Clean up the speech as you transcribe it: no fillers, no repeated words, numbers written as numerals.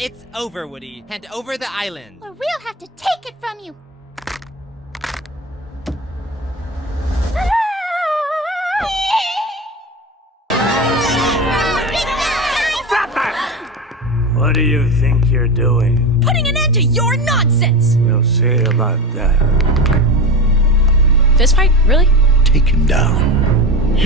It's over, Woody. Hand over the island. Or we'll have to take it from you. What do you think you're doing? Putting an end to your nonsense! We'll see about that. Fist fight? Really? Take him down.